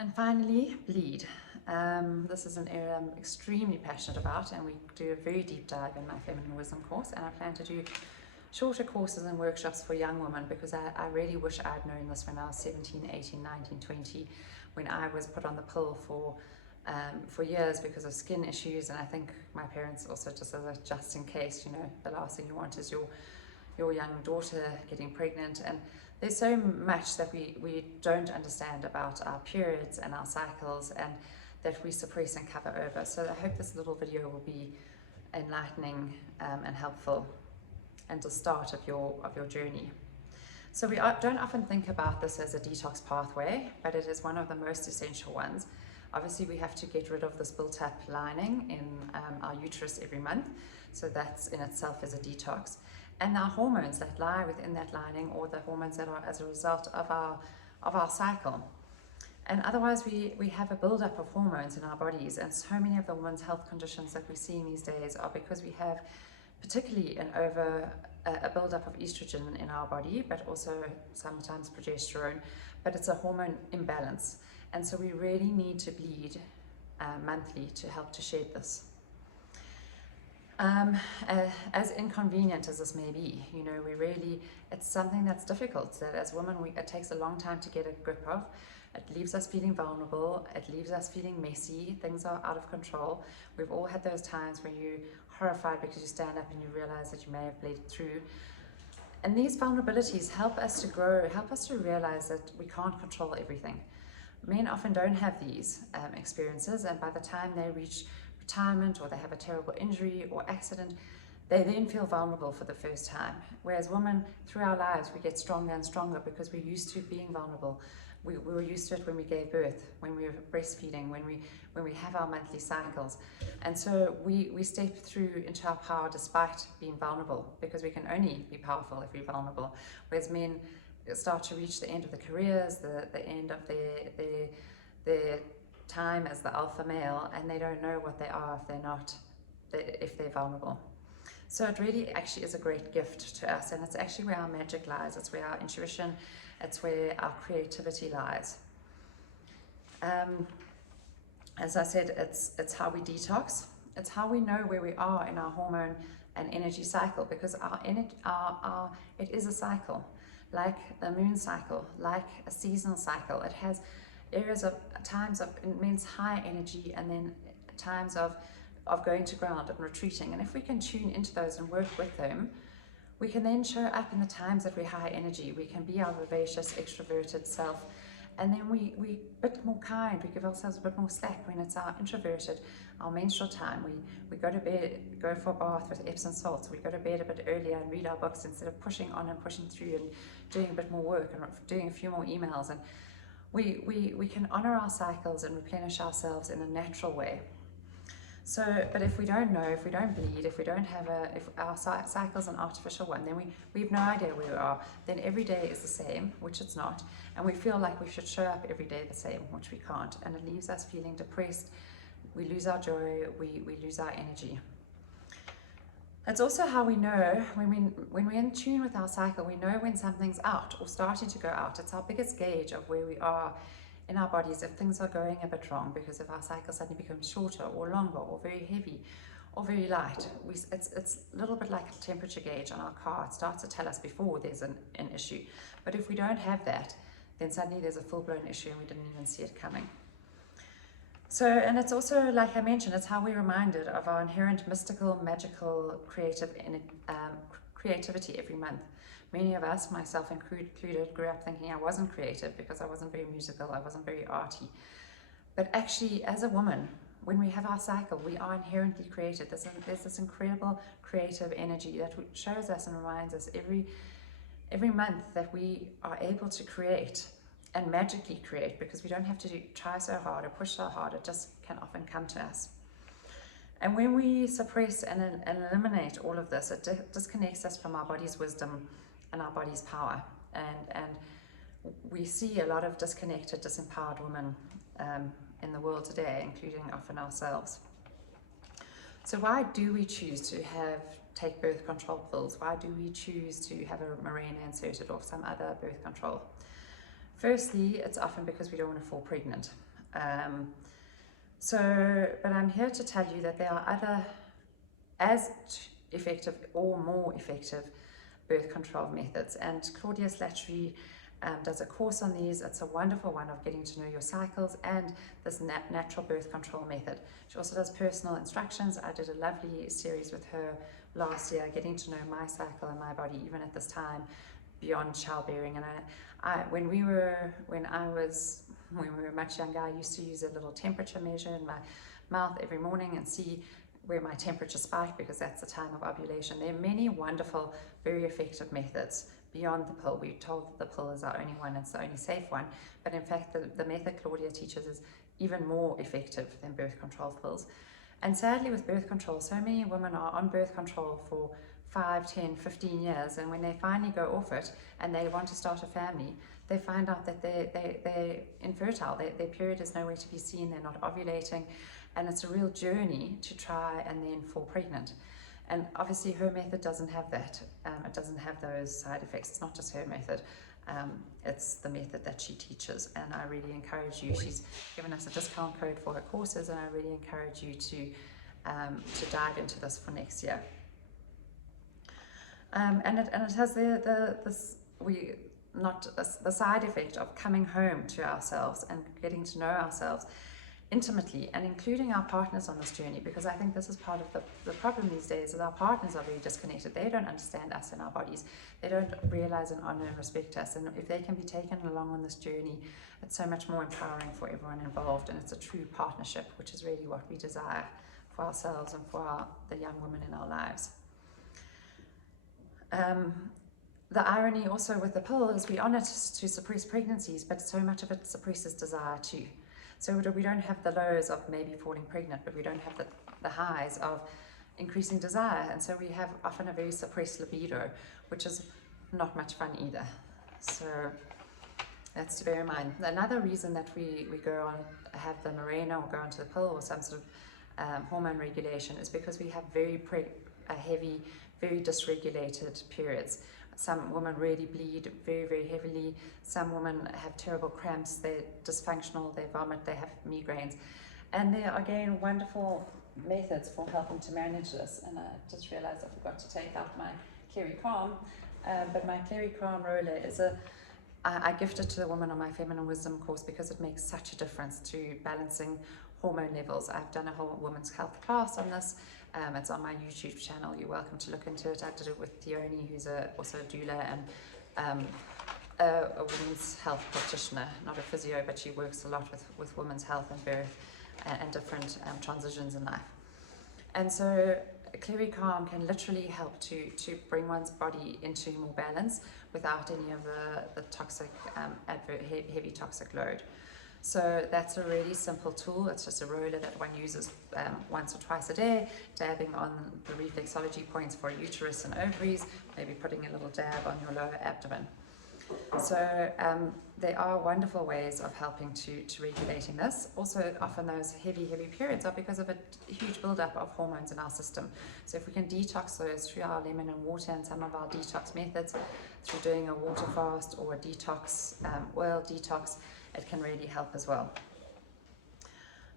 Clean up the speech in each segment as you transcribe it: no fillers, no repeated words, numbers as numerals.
And finally, bleed. This is an area I'm extremely passionate about, and we do a very deep dive in my Feminine Wisdom course, and I plan to do shorter courses and workshops for young women, because I really wish I'd known this when I was 17, 18, 19, 20, when I was put on the pill for years because of skin issues. And I think my parents also, just in case, you know, the last thing you want is your young daughter getting pregnant. And there's so much that we don't understand about our periods and our cycles, and that we suppress and cover over. So I hope this little video will be enlightening and helpful, and the start of your journey. So we don't often think about this as a detox pathway, but it is one of the most essential ones. Obviously, we have to get rid of this built-up lining in our uterus every month, so that's in itself is a detox. And our hormones that lie within that lining, or the hormones that are as a result of our cycle. And otherwise, we have a build-up of hormones in our bodies, and so many of the women's health conditions that we're seeing these days are because we have particularly a build-up of estrogen in our body, but also sometimes progesterone, but it's a hormone imbalance. And so we really need to bleed monthly to help to shed this. As inconvenient as this may be, you know, it's something that's difficult, that as women, it takes a long time to get a grip of. It leaves us feeling vulnerable, it leaves us feeling messy, things are out of control. We've all had those times when you're horrified because you stand up and you realize that you may have bled through. And these vulnerabilities help us to grow, help us to realize that we can't control everything. Men often don't have these experiences, and by the time they reach retirement, or they have a terrible injury or accident, they then feel vulnerable for the first time. Whereas women, through our lives, we get stronger and stronger because we're used to being vulnerable. We were used to it when we gave birth, when we were breastfeeding, when we have our monthly cycles. And so we step through into our power despite being vulnerable, because we can only be powerful if we're vulnerable. Whereas men start to reach the end of the careers, the end of their time as the alpha male, and they don't know what they are if they're vulnerable. So it really actually is a great gift to us, and it's actually where our magic lies. It's where our intuition, it's where our creativity lies. As I said, it's how we detox. It's how we know where we are in our hormone and energy cycle, because it is a cycle, like the moon cycle, like a seasonal cycle. It has areas of times of immense high energy, and then times of going to ground and retreating. And if we can tune into those and work with them, we can then show up in the times that we're high energy. We can be our vivacious, extroverted self, and then we a bit more kind. We give ourselves a bit more slack when it's our introverted, our menstrual time. We go to bed, go for a bath with Epsom salts. We go to bed a bit earlier and read our books instead of pushing on and pushing through and doing a bit more work and doing a few more emails. And we can honor our cycles and replenish ourselves in a natural way. So, but if we don't know, if we don't bleed, if our cycle's an artificial one, then we have no idea where we are. Then every day is the same, which it's not. And we feel like we should show up every day the same, which we can't. And it leaves us feeling depressed. We lose our joy, we lose our energy. That's also how we know when we're in tune with our cycle, we know when something's out or starting to go out. It's our biggest gauge of where we are in our bodies, if things are going a bit wrong, because if our cycle suddenly becomes shorter or longer or very heavy or very light. It's a little bit like a temperature gauge on our car. It starts to tell us before there's an issue. But if we don't have that, then suddenly there's a full-blown issue and we didn't even see it coming. So, and it's also, like I mentioned, it's how we're reminded of our inherent mystical, magical, creativity every month. Many of us, myself included, grew up thinking I wasn't creative because I wasn't very musical, I wasn't very arty. But actually, as a woman, when we have our cycle, we are inherently creative. There's this incredible creative energy that shows us and reminds us every month that we are able to create, and magically create, because we don't have to try so hard or push so hard. It just can often come to us. And when we suppress and eliminate all of this, it disconnects us from our body's wisdom and our body's power. And we see a lot of disconnected, disempowered women in the world today, including often ourselves. So why do we choose to take birth control pills? Why do we choose to have a Mirena inserted or some other birth control? Firstly, it's often because we don't want to fall pregnant. But I'm here to tell you that there are other as effective or more effective birth control methods, and Claudia Slattery does a course on these. It's a wonderful one of getting to know your cycles and this natural birth control method. She also does personal instructions. I did a lovely series with her last year, getting to know my cycle and my body even at this time beyond childbearing. And when we were much younger, I used to use a little temperature measure in my mouth every morning and see where my temperature spiked, because that's the time of ovulation. There are many wonderful, very effective methods beyond the pill. We're told that the pill is our only one, it's the only safe one, but in fact the method Claudia teaches is even more effective than birth control pills. And sadly with birth control, so many women are on birth control for 5, 10, 15 years, and when they finally go off it and they want to start a family, they find out that they're infertile, their period is nowhere to be seen, they're not ovulating, and it's a real journey to try and then fall pregnant. And obviously her method doesn't have that. It doesn't have those side effects. It's not just her method. It's the method that she teaches. And I really encourage you, she's given us a discount code for her courses, and I really encourage you to dive into this for next year. And it has the side effect of coming home to ourselves and getting to know ourselves intimately, and including our partners on this journey, because I think this is part of the problem these days, is our partners are very disconnected. They don't understand us and our bodies. They don't realize and honor and respect us, and if they can be taken along on this journey, it's so much more empowering for everyone involved, and it's a true partnership, which is really what we desire for ourselves and for the young women in our lives. The irony also with the pill is we on it to suppress pregnancies, but so much of it suppresses desire too. So we don't have the lows of maybe falling pregnant, but we don't have the highs of increasing desire. And so we have often a very suppressed libido, which is not much fun either. So that's to bear in mind. Another reason that we go on, have the Mirena or go onto the pill or some sort of hormone regulation is because we have very heavy, very dysregulated periods. Some women really bleed very, very heavily. Some women have terrible cramps, they're dysfunctional, they vomit, they have migraines. And there are, again, wonderful methods for helping to manage this. And I just realized I forgot to take out my Clary Calm, but my Clary Calm roller is I gift it to the woman on my Feminine Wisdom course because it makes such a difference to balancing hormone levels. I've done a whole women's health class on this. It's on my YouTube channel. You're welcome to look into it. I did it with Theoni, who's also a doula and a women's health practitioner, not a physio, but she works a lot with women's health and birth and different transitions in life. And so Clary Calm can literally help to bring one's body into more balance without any of the toxic, heavy toxic load. So that's a really simple tool. It's just a roller that one uses once or twice a day, dabbing on the reflexology points for uterus and ovaries, maybe putting a little dab on your lower abdomen. So there are wonderful ways of helping to regulating this. Also, often those heavy periods are because of a huge buildup of hormones in our system. So if we can detox those through our lemon and water and some of our detox methods, through doing a water fast or a detox, oil detox, it can really help as well.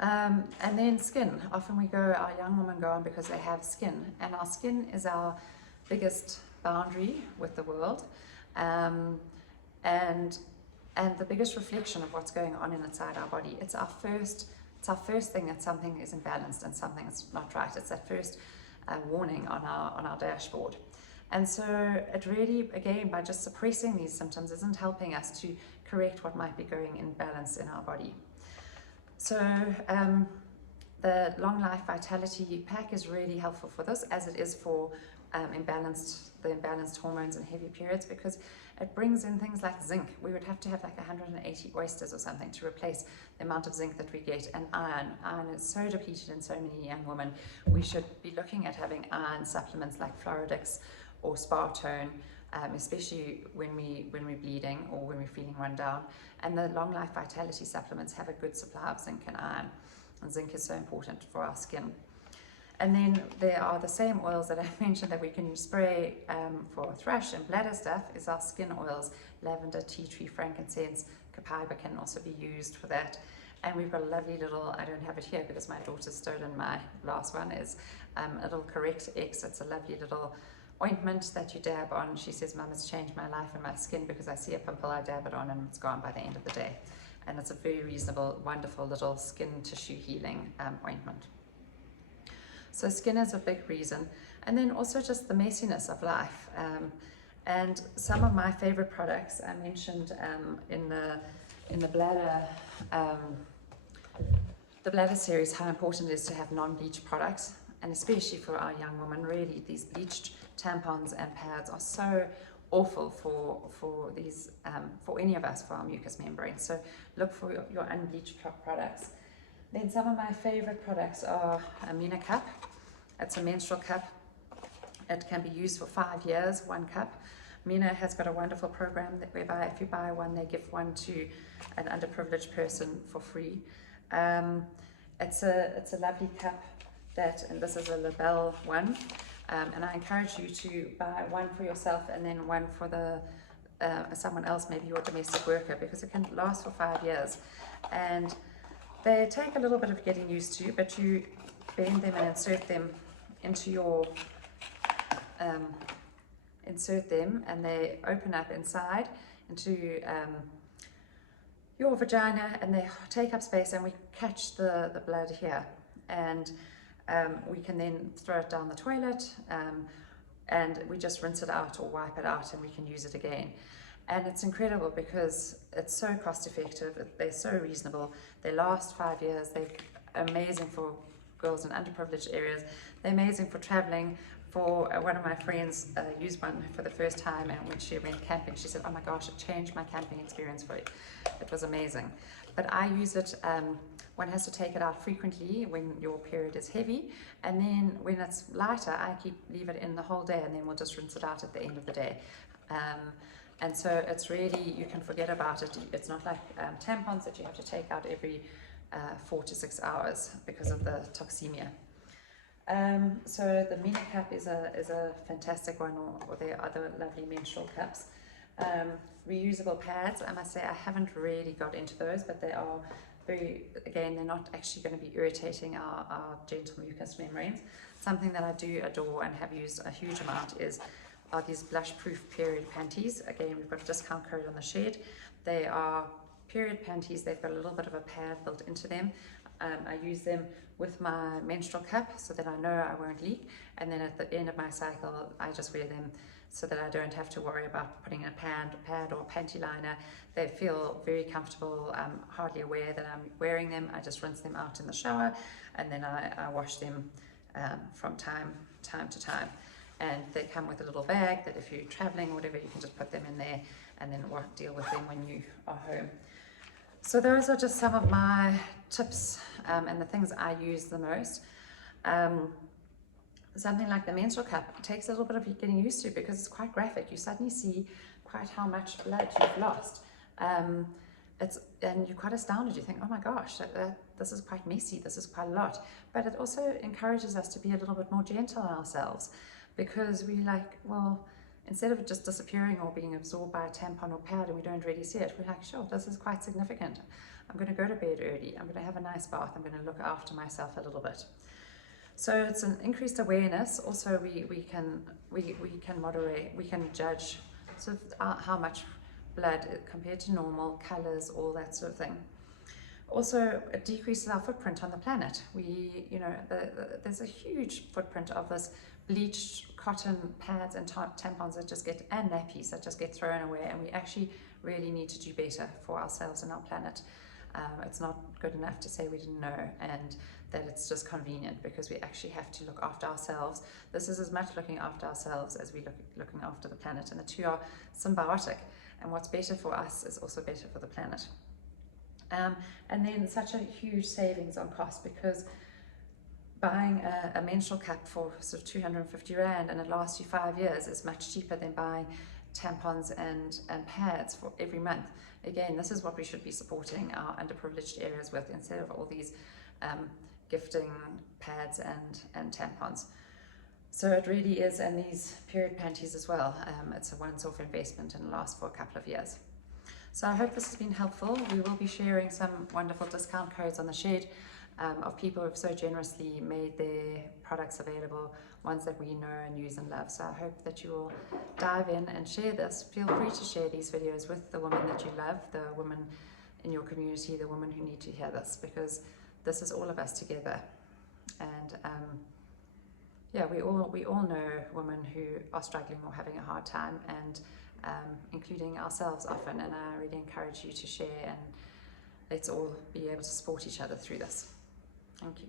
And then skin. Often our young women go on because they have skin, and our skin is our biggest boundary with the world. And the biggest reflection of what's going on inside our body. It's our first thing that something isn't balanced and something is not right. It's that first warning on our dashboard. And so it really, again, by just suppressing these symptoms isn't helping us to correct what might be going imbalance in our body. So the Long Life Vitality Pack is really helpful for this, as it is for the imbalanced hormones and heavy periods, because it brings in things like zinc. We would have to have like 180 oysters or something to replace the amount of zinc that we get, and iron. Iron is so depleted in so many young women. We should be looking at having iron supplements like Floradix or Spartone, especially when we're bleeding or when we're feeling run down. And the Long Life Vitality supplements have a good supply of zinc and iron, and zinc is so important for our skin. And then there are the same oils that I mentioned that we can spray for thrush and bladder stuff, is our skin oils. Lavender, tea tree, frankincense, copaiba can also be used for that. And we've got a lovely little, I don't have it here because my daughter's stolen my last one, is a little Correct X. It's a lovely little ointment that you dab on. She says, Mum, it's changed my life and my skin because I see a pimple, I dab it on and it's gone by the end of the day. And it's a very reasonable, wonderful little skin tissue healing ointment. So skin is a big reason. And then also just the messiness of life. And some of my favorite products I mentioned in the bladder series, how important it is to have non-bleach products, and especially for our young women. Really, these bleached tampons and pads are so awful for these for any of us, for our mucous membrane. So look for your unbleached products. Then some of my favorite products are a Mina cup. It's a menstrual cup. It can be used for 5 years, 1 cup. Mina has got a wonderful program that whereby if you buy one, they give one to an underprivileged person for free. It's a lovely cup and this is a Labelle one. And I encourage you to buy one for yourself and then one for someone else, maybe your domestic worker, because it can last for 5 years. And they take a little bit of getting used to, but you bend them and insert them into your and they open up inside into your vagina, and they take up space, and we catch the blood here, and we can then throw it down the toilet, and we just rinse it out or wipe it out, and we can use it again. And it's incredible because it's so cost effective, they're so reasonable, they last 5 years, they're amazing for girls in underprivileged areas, they're amazing for traveling. For one of my friends used one for the first time, and when she went camping, she said, oh my gosh, it changed my camping experience for it. It was amazing. But I use it, one has to take it out frequently when your period is heavy, and then when it's lighter, I leave it in the whole day, and then we'll just rinse it out at the end of the day. And so it's really, you can forget about it. It's not like tampons that you have to take out every 4 to 6 hours because of the toxemia. So the Mina cup is a fantastic one, or there are other lovely menstrual cups. Reusable pads, I must say I haven't really got into those, but they are again, they're not actually going to be irritating our gentle mucous membranes. Something that I do adore and have used a huge amount are these blush proof period panties. Again, we've got a discount code on the shed. They are period panties, they've got a little bit of a pad built into them. I use them with my menstrual cup so that I know I won't leak, and then at the end of my cycle I just wear them so that I don't have to worry about putting a pad or panty liner. They feel very comfortable. I'm hardly aware that I'm wearing them. I just rinse them out in the shower, and then I wash them from time to time. And they come with a little bag that if you're traveling or whatever, you can just put them in there and then deal with them when you are home. So those are just some of my tips and the things I use the most. Something like the menstrual cup takes a little bit of getting used to because it's quite graphic. You suddenly see quite how much blood you've lost. And you're quite astounded. You think, oh my gosh, this is quite messy, this is quite a lot. But it also encourages us to be a little bit more gentle on ourselves, because we're like, well, instead of it just disappearing or being absorbed by a tampon or pad and we don't really see it, we're like, sure, this is quite significant. I'm going to go to bed early. I'm going to have a nice bath. I'm going to look after myself a little bit. So it's an increased awareness. Also, we can moderate, we can judge sort of how much blood compared to normal, colors, all that sort of thing. Also, it decreases our footprint on the planet. There's a huge footprint of this bleached cotton pads and tampons and nappies that just get thrown away, and we actually really need to do better for ourselves and our planet. It's not good enough to say we didn't know and that it's just convenient, because we actually have to look after ourselves. This is as much looking after ourselves as looking after the planet, and the two are symbiotic, and what's better for us is also better for the planet. And then such a huge savings on cost, because buying a menstrual cup for sort of 250 Rand and it lasts you 5 years is much cheaper than buying tampons and pads for every month. Again, this is what we should be supporting our underprivileged areas with, instead of all these gifting pads and tampons. So it really is, and these period panties as well. It's a once-off investment and lasts for a couple of years. So I hope this has been helpful. We will be sharing some wonderful discount codes on the shed of people who have so generously made their products available, ones that we know and use and love. So I hope that you will dive in and share this. Feel free to share these videos with the women that you love, the women in your community, the women who need to hear this, because this is all of us together. And yeah, we all know women who are struggling or having a hard time, and including ourselves often, and I really encourage you to share, and let's all be able to support each other through this. Thank you.